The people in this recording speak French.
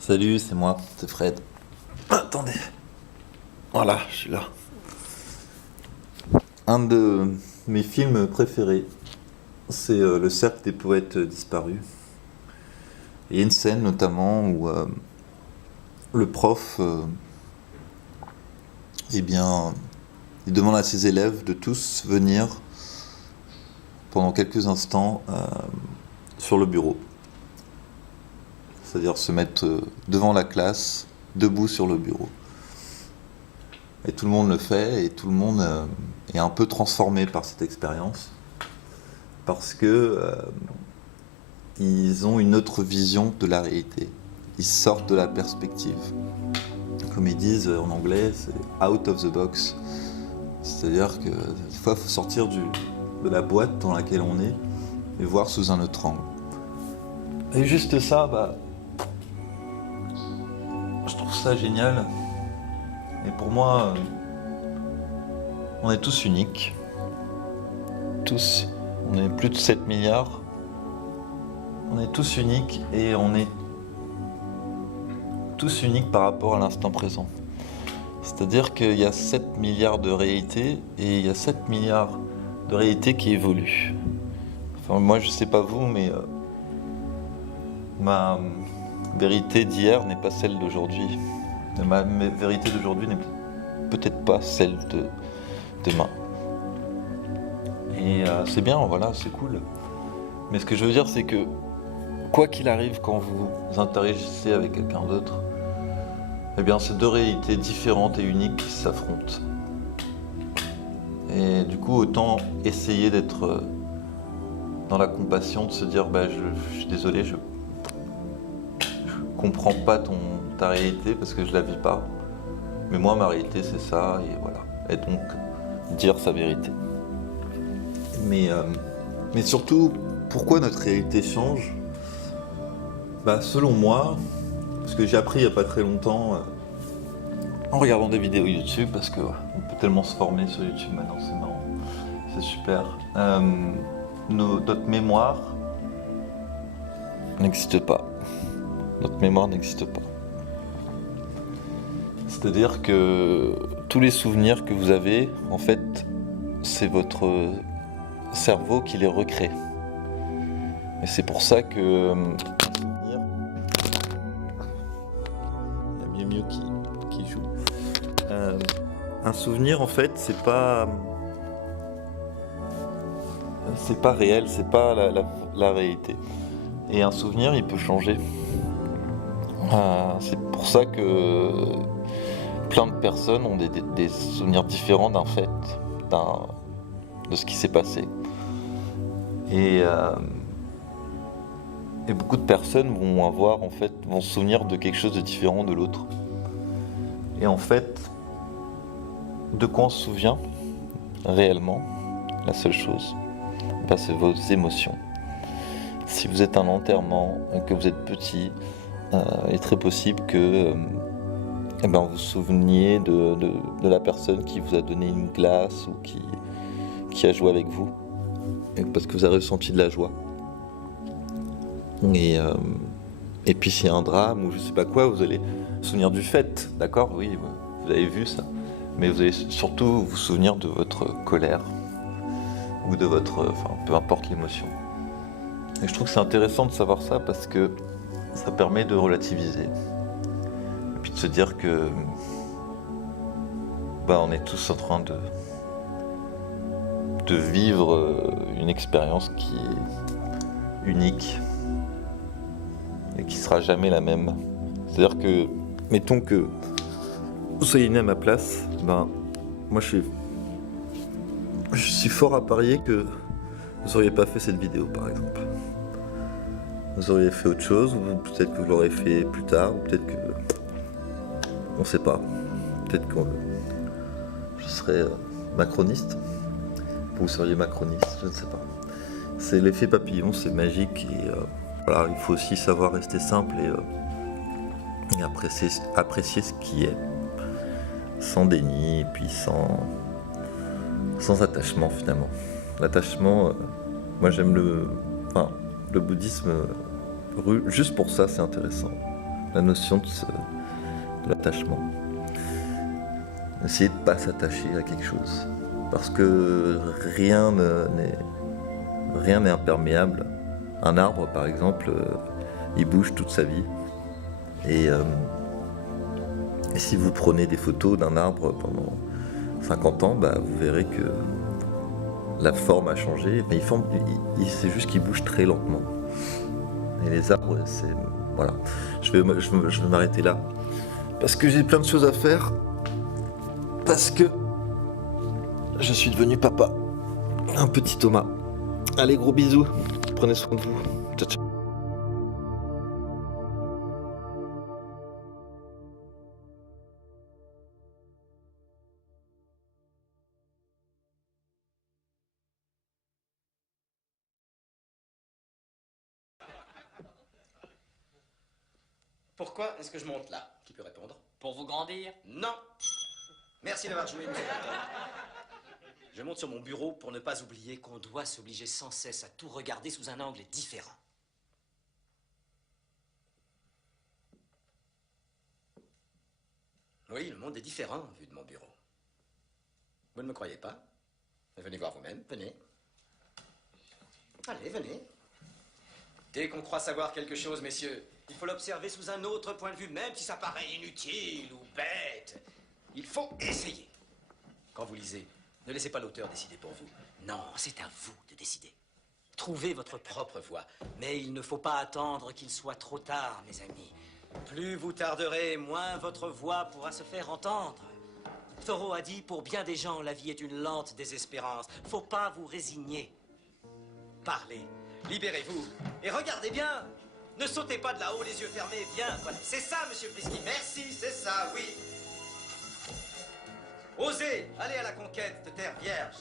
Salut, c'est moi, c'est Fred. Attendez, voilà, je suis là. Un de mes films préférés, c'est Le Cercle des poètes disparus. Il y a une scène notamment où le prof, eh bien, il demande à ses élèves de tous venir pendant quelques instants sur le bureau. C'est-à-dire se mettre devant la classe, debout sur le bureau. Et tout le monde le fait, et tout le monde est un peu transformé par cette expérience, parce que ils ont une autre vision de la réalité. Ils sortent de la perspective. Comme ils disent en anglais, c'est out of the box. C'est-à-dire que des fois, il faut sortir de la boîte dans laquelle on est et voir sous un autre angle. Et juste ça, je trouve ça génial. Et pour moi, on est tous uniques. Tous. On est plus de 7 milliards. On est tous uniques et on est tous uniques par rapport à l'instant présent. C'est-à-dire qu'il y a 7 milliards de réalités et il y a 7 milliards de réalités qui évoluent. Enfin, moi, je sais pas vous, mais ma vérité d'hier n'est pas celle d'aujourd'hui. Ma vérité d'aujourd'hui n'est peut-être pas celle de demain. Et c'est bien, voilà, c'est cool. Mais ce que je veux dire, c'est que quoi qu'il arrive quand vous interagissez avec quelqu'un d'autre, eh bien, c'est deux réalités différentes et uniques qui s'affrontent. Et du coup, autant essayer d'être dans la compassion, de se dire, je suis désolé, je comprends pas ta réalité parce que je la vis pas. Mais moi, ma réalité, c'est ça, et voilà. Et donc, dire sa vérité. Mais surtout, pourquoi notre réalité change ? Selon moi, parce que j'ai appris il n'y a pas très longtemps, en regardant des vidéos YouTube, parce qu'on peut tellement se former sur YouTube maintenant, c'est marrant, c'est super. Notre mémoire n'existe pas. Notre mémoire n'existe pas. C'est-à-dire que tous les souvenirs que vous avez, en fait, c'est votre cerveau qui les recrée. Et c'est pour ça que il y a Miu qui joue. Un souvenir, en fait, c'est pas réel, c'est pas la réalité. Et un souvenir, il peut changer. C'est pour ça que plein de personnes ont des souvenirs différents d'un fait, de ce qui s'est passé. Et beaucoup de personnes vont se souvenir de quelque chose de différent de l'autre. Et en fait, de quoi on se souvient réellement, la seule chose, c'est vos émotions. Si vous êtes à un enterrement, que vous êtes petit, il est très possible que vous vous souveniez de la personne qui vous a donné une glace ou qui a joué avec vous, parce que vous avez ressenti de la joie. Et puis s'il y a un drame ou je sais pas quoi, vous allez vous souvenir du fait, d'accord ? Oui, vous avez vu ça. Mais vous allez surtout vous souvenir de votre colère ou de peu importe l'émotion. Et je trouve que c'est intéressant de savoir ça parce que ça permet de relativiser. Et puis de se dire que on est tous en train de vivre une expérience qui est unique et qui sera jamais la même. C'est-à-dire que, mettons que vous soyez né à ma place, moi je suis fort à parier que vous n'auriez pas fait cette vidéo par exemple. Vous auriez fait autre chose, ou peut-être que vous l'aurez fait plus tard, ou peut-être que... on sait pas. Peut-être que je serais macroniste, ou vous seriez macroniste, je ne sais pas. C'est l'effet papillon, c'est magique, et il faut aussi savoir rester simple et apprécier ce qui est, sans déni, et puis sans attachement finalement. L'attachement, moi j'aime le bouddhisme, juste pour ça c'est intéressant. la notion de l'attachement. Essayer de ne pas s'attacher à quelque chose. Parce que rien n'est imperméable. Un arbre, par exemple, il bouge toute sa vie. Et si vous prenez des photos d'un arbre pendant 50 ans, bah, vous verrez que la forme a changé. Enfin, c'est juste qu'il bouge très lentement. Et les arbres, c'est... Voilà. Je vais m'arrêter là. Parce que j'ai plein de choses à faire. Parce que je suis devenu papa. Un petit Thomas. Allez, gros bisous. Prenez soin de vous. Ciao, ciao. Pourquoi est-ce que je monte là? Qui peut répondre? Pour vous grandir? Non. Merci d'avoir joué, monsieur Dalton. Je monte sur mon bureau pour ne pas oublier qu'on doit s'obliger sans cesse à tout regarder sous un angle différent. Oui, le monde est différent vu de mon bureau. Vous ne me croyez pas? Venez voir vous-même, venez. Allez, venez. Dès qu'on croit savoir quelque chose, messieurs, il faut l'observer sous un autre point de vue, même si ça paraît inutile ou bête. Il faut essayer. Quand vous lisez, ne laissez pas l'auteur décider pour vous. Non, c'est à vous de décider. Trouvez votre propre voie. Mais il ne faut pas attendre qu'il soit trop tard, mes amis. Plus vous tarderez, moins votre voix pourra se faire entendre. Thoreau a dit, pour bien des gens, la vie est une lente désespérance. Faut pas vous résigner. Parlez, libérez-vous et regardez bien. Ne sautez pas de là-haut, les yeux fermés, bien. Voilà. C'est ça, monsieur Frisky. Merci, c'est ça, oui. Osez, allez à la conquête de terre vierge.